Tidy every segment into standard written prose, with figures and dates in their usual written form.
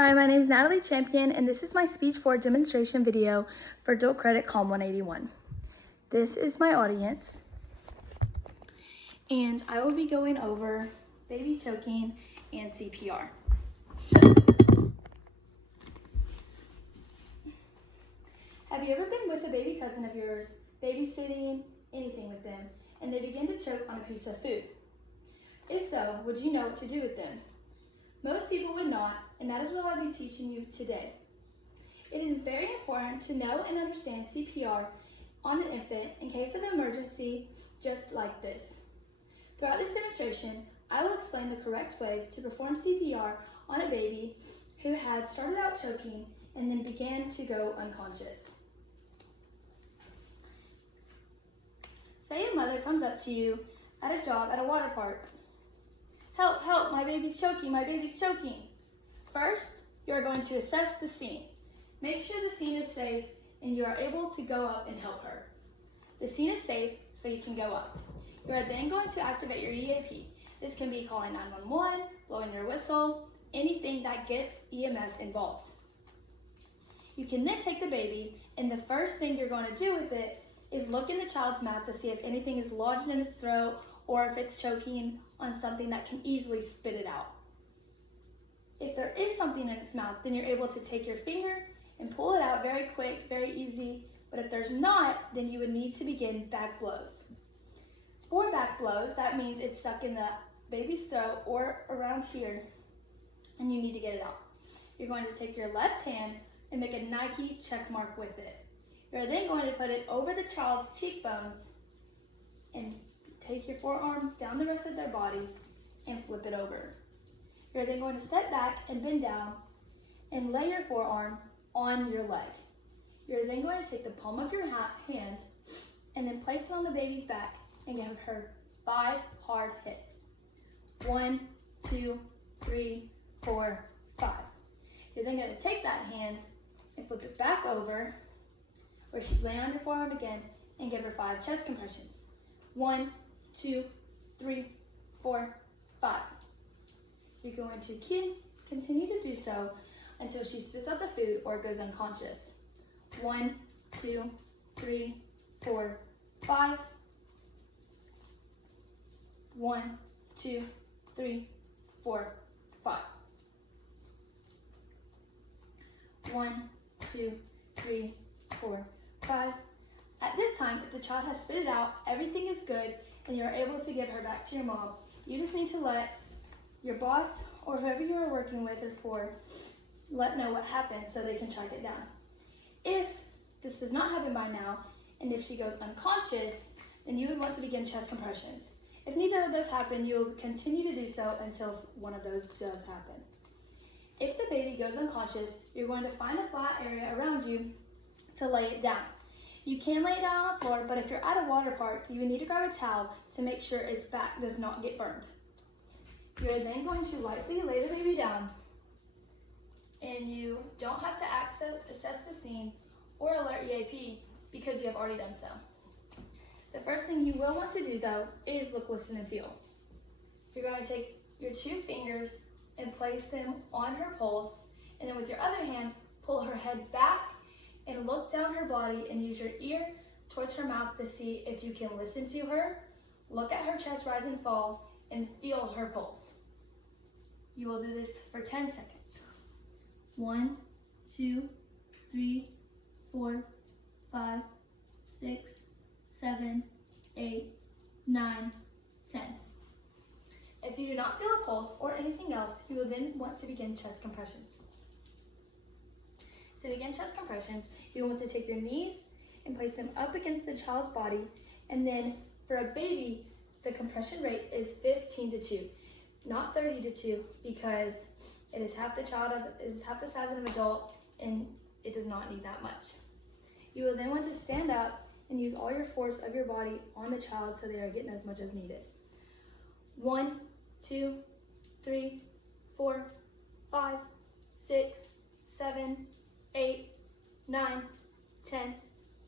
Hi, my name is Natalie Champion, and this is my Speech 4 demonstration video for Dual Credit CALM 181. This is my audience, and I will be going over baby choking and CPR. Have you ever been with a baby cousin of yours, babysitting, anything with them, and they begin to choke on a piece of food? If so, would you know what to do with them? Most people would not, and that is what I'll be teaching you today. It is very important to know and understand CPR on an infant in case of an emergency just like this. Throughout this demonstration, I will explain the correct ways to perform CPR on a baby who had started out choking and then began to go unconscious. Say a mother comes up to you at a job at a water park. Help, help, my baby's choking, my baby's choking. First, you are going to assess the scene. Make sure the scene is safe and you are able to go up and help her. The scene is safe, so you can go up. You are then going to activate your EAP. This can be calling 911, blowing your whistle, anything that gets EMS involved. You can then take the baby, and the first thing you're going to do with it is look in the child's mouth to see if anything is lodged in its throat or if it's choking on something that can easily spit it out. If there is something in its mouth, then you're able to take your finger and pull it out very quick, very easy. But if there's not, then you would need to begin back blows. For back blows, that means it's stuck in the baby's throat or around here, and you need to get it out. You're going to take your left hand and make a Nike check mark with it. You're then going to put it over the child's cheekbones and take your forearm down the rest of their body and flip it over. You're then going to step back and bend down and lay your forearm on your leg. You're then going to take the palm of your hand and then place it on the baby's back and give her 5 hard hits. 1, 2, 3, 4, 5. You're then going to take that hand and flip it back over where she's laying on your forearm again and give her 5 chest compressions. 1, 2, 3, 4, 5. You're going to continue to do so until she spits out the food or goes unconscious. 1, 2, 3, 4, 5. 1, 2, 3, 4, 5. 1, 2, 3, 4, 5. At this time, if the child has spit it out, everything is good, and you're able to give her back to your mom. You just need to let your boss or whoever you are working with or for know what happened so they can track it down. If this does not happen by now, and if she goes unconscious, then you would want to begin chest compressions. If neither of those happen, you will continue to do so until one of those does happen. If the baby goes unconscious, you're going to find a flat area around you to lay it down. You can lay it down on the floor, but if you're at a water park, you would need to grab a towel to make sure its back does not get burned. You're then going to lightly lay the baby down, and you don't have to assess the scene or alert EAP because you have already done so. The first thing you will want to do, though, is look, listen, and feel. You're going to take your 2 fingers and place them on her pulse, and then with your other hand, pull her head back and look down her body and use your ear towards her mouth to see if you can listen to her, look at her chest rise and fall, and feel her pulse. You will do this for 10 seconds. 1, 2, 3, 4, 5, 6, 7, 8, 9, 10. If you do not feel a pulse or anything else, you will then want to begin chest compressions. To begin chest compressions, you want to take your knees and place them up against the child's body, and then for a baby, the compression rate is 15 to 2, not 30 to 2, because it is half the size of an adult, and it does not need that much. You will then want to stand up and use all your force of your body on the child so they are getting as much as needed. 1, 2, 3, 4, 5, 6, 7, 8, 9, 10,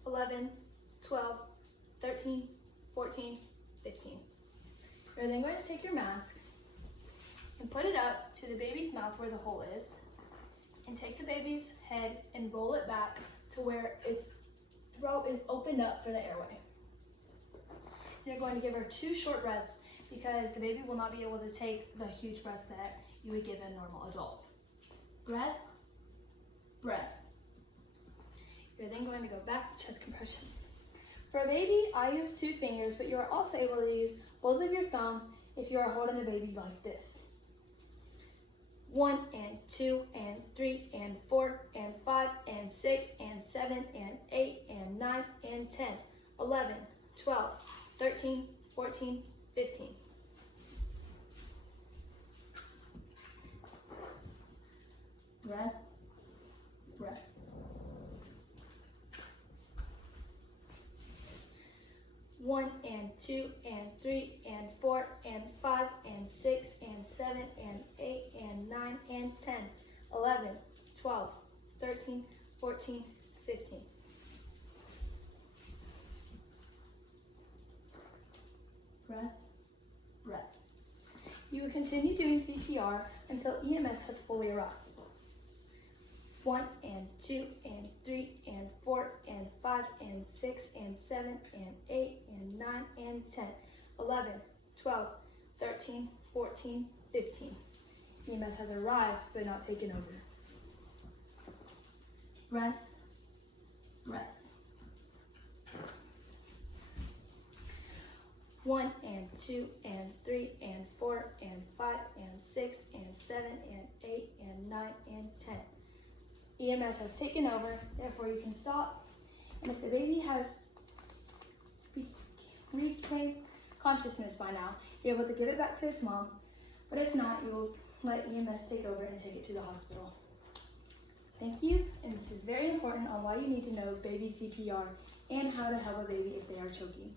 11, 12, 13, 14, 15. You're then going to take your mask and put it up to the baby's mouth where the hole is, and take the baby's head and roll it back to where its throat is opened up for the airway. You're going to give her 2 short breaths because the baby will not be able to take the huge breaths that you would give a normal adult. Breath, breath. You're then going to go back to chest compressions. For a baby, I use 2 fingers, but you are also able to use both of your thumbs if you are holding the baby like this. 1 and 2 and 3 and 4 and 5 and 6 and 7 and 8 and 9 and 10, 11, 12, 13, 14, 15. Breath, breath. 1 and 2 and 3 and 4 and 5 and 6 and 7 and 8 and 9 and 10, 11, 12, 13, 14, 15. Breath, breath. You will continue doing CPR until EMS has fully arrived. 1 and 2 and 3 and 4 and 5 and 6 and 7 and 8 and 9 and 10, 11, 12, 13, 14, 15. EMS has arrived but not taken over. Breath, breath. 1 and 2 and 3 and 4 and 5 and 6 and 7 and 8 and 9 and 10. EMS has taken over, therefore you can stop. And if the baby has regained consciousness by now, you're able to give it back to its mom. But if not, you will let EMS take over and take it to the hospital. Thank you, and this is very important on why you need to know baby CPR and how to help a baby if they are choking.